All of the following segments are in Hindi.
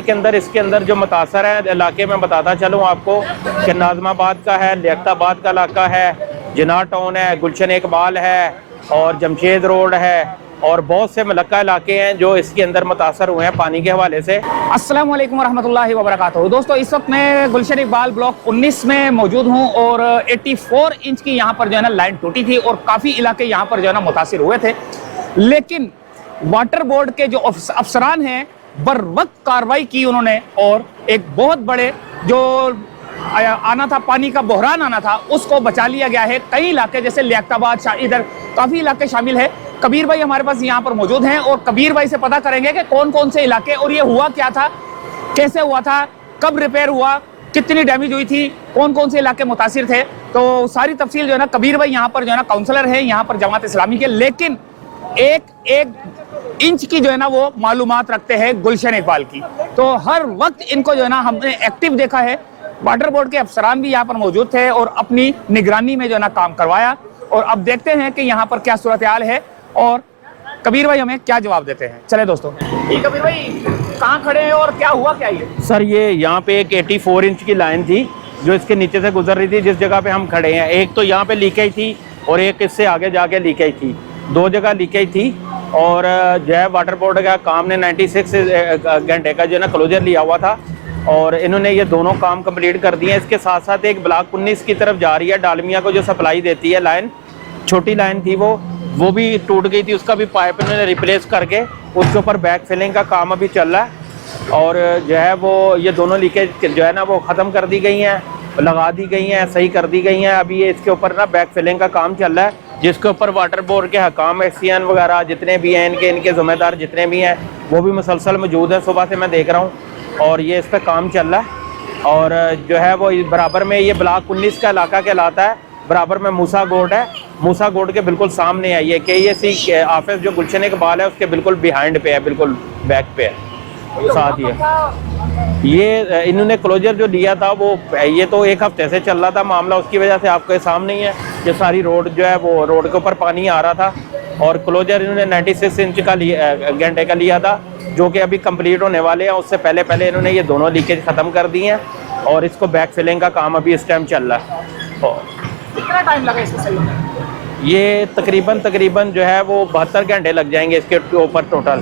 के अंदर इसके अंदर जो मुतासर है इलाके में बताता चलूँ आपको कि नाज़माबाद का है, लियाकताबाद का इलाका है, जिना टाउन है, गुलशन इकबाल है और जमशेद रोड है और बहुत से मलक्का इलाके हैं जो इसके अंदर मुतासर हुए हैं पानी के हवाले से। अस्सलाम वालेकुम रहमतुल्लाहि व बरकातहू। दोस्तों, इस वक्त मैं गुलशन इकबाल ब्लॉक 19 में मौजूद हूं और 84 इंच की यहां पर जो है ना लाइन टूटी थी और काफ़ी इलाके यहां पर जो है ना मुतासिर हुए थे। लेकिन वाटर बोर्ड के जो अफसरान हैं बर वक्त कार्रवाई की उन्होंने और एक बहुत बड़े जो आना था, पानी का बहरान आना था, उसको बचा लिया गया है। कई इलाके जैसे लियाकताबाद, इधर काफ़ी इलाके शामिल है। कबीर भाई हमारे पास यहाँ पर मौजूद हैं और कबीर भाई से पता करेंगे कि कौन कौन से इलाके और ये हुआ क्या था, कैसे हुआ था, कब रिपेयर हुआ, कितनी डैमेज हुई थी, कौन कौन से इलाके मुतासिर थे। तो सारी तफसील जो है ना कबीर भाई यहाँ पर जो है ना काउंसलर है यहाँ पर जमात इस्लामी के, लेकिन एक इंच की जो है ना वो मालूमात रखते हैं गुलशन इकबाल की। तो हर वक्त इनको जो है ना हमने एक्टिव देखा है। वाटर बोर्ड के अफसरान भी यहाँ पर मौजूद थे और अपनी निगरानी में जो है ना काम करवाया। और अब देखते हैं कि यहाँ पर क्या सूरत हाल है और कबीर भाई हमें क्या जवाब देते हैं। चले दोस्तों, कबीर भाई कहाँ खड़े हैं और क्या हुआ क्या ये? सर, ये यहाँ पे एक 84 इंच की लाइन थी जो इसके नीचे से गुजर रही थी। जिस जगह पे हम खड़े हैं, एक तो यहाँ पे लीकेज थी और एक इससे आगे जाके लीकेज थी, दो जगह लीकेज थी। और जो है वाटर बोर्ड का काम ने 96 घंटे का जो है ना क्लोजर लिया हुआ था और इन्होंने ये दोनों काम कंप्लीट कर दिए हैं। इसके साथ साथ एक ब्लॉक 19 की तरफ जा रही है, डालमिया को जो सप्लाई देती है लाइन, छोटी लाइन थी वो भी टूट गई थी, उसका भी पाइप इन्होंने रिप्लेस करके उसके ऊपर बैक फिलिंग का काम अभी चल रहा है। और जो है वो ये दोनों लीकेज जो है ना वो ख़त्म कर दी गई हैं, लगा दी गई हैं, सही कर दी गई हैं। अभी ये इसके ऊपर ना बैक फिलिंग का काम चल रहा है, जिसके ऊपर वाटर बोर्ड के हकाम, एक्सियन वगैरह जितने भी हैं, इनके ज़िम्मेदार जितने भी हैं वो भी मुसलसल मौजूद हैं। सुबह से मैं देख रहा हूँ और ये इस पर काम चल रहा है। और जो है वो बराबर में ये ब्लॉक 19 का इलाका कहलाता है, बराबर में मूसा गोड है। मूसा गोड के बिल्कुल सामने है ये KEC ऑफिस जो गुलशन इकबाल है उसके बिल्कुल बिहाइंड पे है, बिल्कुल बैक पे है। साथ ही ये इन्होंने क्लोजर जो लिया था वो ये तो एक हफ्ते से चल रहा था मामला, उसकी वजह से आपके सामने ही है ये सारी रोड जो है वो रोड के ऊपर पानी आ रहा था। और क्लोजर इन्होंने 96 इंच का घंटे का लिया था जो कि अभी कंप्लीट होने वाले हैं। उससे पहले पहले इन्होंने ये दोनों लीकेज ख़त्म कर दी हैं और इसको बैक फिलिंग का काम अभी इस टाइम चल रहा है। कितना टाइम लगा इसको सही होने? ये तकरीबन जो है वो 72 घंटे लग जाएंगे इसके ऊपर टोटल।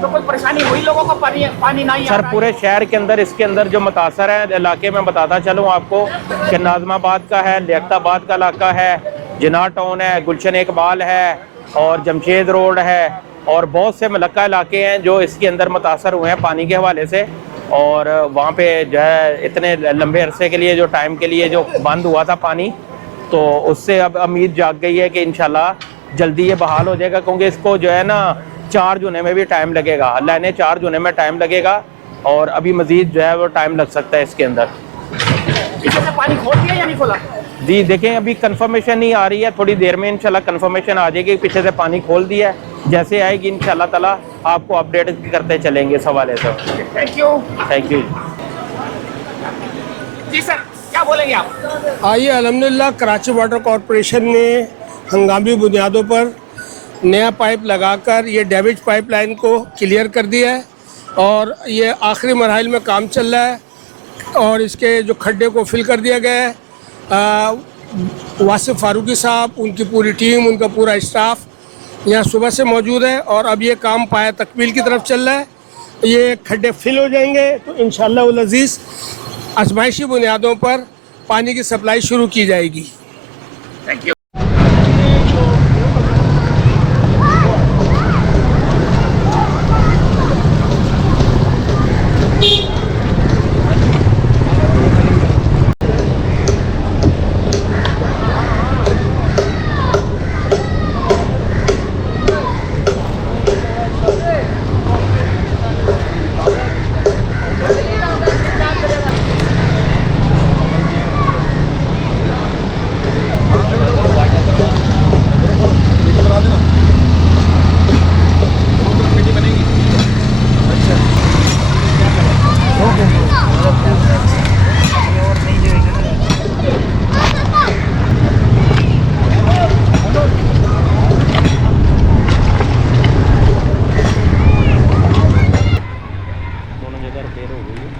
तो कोई परेशानी हुई लोगों को? पानी नहीं सर, पूरे शहर के अंदर इसके अंदर जो मुतासर है इलाके में बताता चलूँ आपको कि नाज़माबाद का है, लियाकताबाद का इलाका है, जिना टाउन है, गुलशन इकबाल है और जमशेद रोड है और बहुत से मलक्का इलाके हैं जो इसके अंदर मुतासर हुए हैं पानी के हवाले से। और वहाँ पे जो है इतने लंबे अरसे के लिए जो टाइम के लिए जो बंद हुआ था पानी, तो उससे अब उम्मीद जाग गई है कि इंशाल्लाह जल्दी ये बहाल हो जाएगा, क्योंकि इसको जो है ना चार्ज होने में भी टाइम लगेगा, लाइनें चार्ज होने में टाइम लगेगा और अभी मज़ीद जो है वो टाइम लग सकता है इसके अंदर। इससे पानी खोल दिया या नहीं खोला? जी देखें, अभी कंफर्मेशन नहीं आ रही है, थोड़ी देर में इंशाल्लाह कंफर्मेशन आ जाएगी, पीछे से पानी खोल दिया है। जैसे आएगी इंशाल्लाह ताला आपको अपडेट करते चलेंगे इस हवाले से। Thank you. Thank you ji sir, क्या बोलेंगे आप? आइए, अल्हम्दुलिल्लाह कराची वाटर कॉरपोरेशन ने हंगामी बुनियादों पर नया पाइप लगाकर ये डैमेज पाइपलाइन को क्लियर कर दिया है और ये आखिरी मरहल में काम चल रहा है और इसके जो खड्डे को फिल कर दिया गया है। वासिफ फारूकी साहब, उनकी पूरी टीम, उनका पूरा स्टाफ यहाँ सुबह से मौजूद है और अब ये काम पाया तकमील की तरफ चल रहा है। ये खड्डे फिल हो जाएंगे तो इंशाअल्लाह उल अज़ीज़ आजमाइशी बुनियादों पर पानी की सप्लाई शुरू की जाएगी। Thank you. इधर देर हो गई है।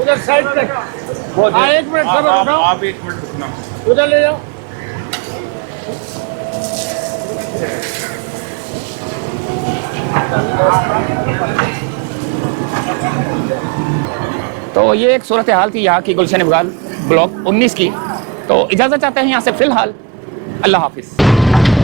उधर साइड तक। हाँ, 1 मिनट सर, उठाओ। आप 1 मिनट रुकना। उधर ले जाओ। तो ये एक सूरत हाल थी यहाँ की गुलशन इकबाल ब्लॉक 19 की। तो इजाज़त चाहते हैं यहाँ से फ़िलहाल। अल्लाह हाफिज़।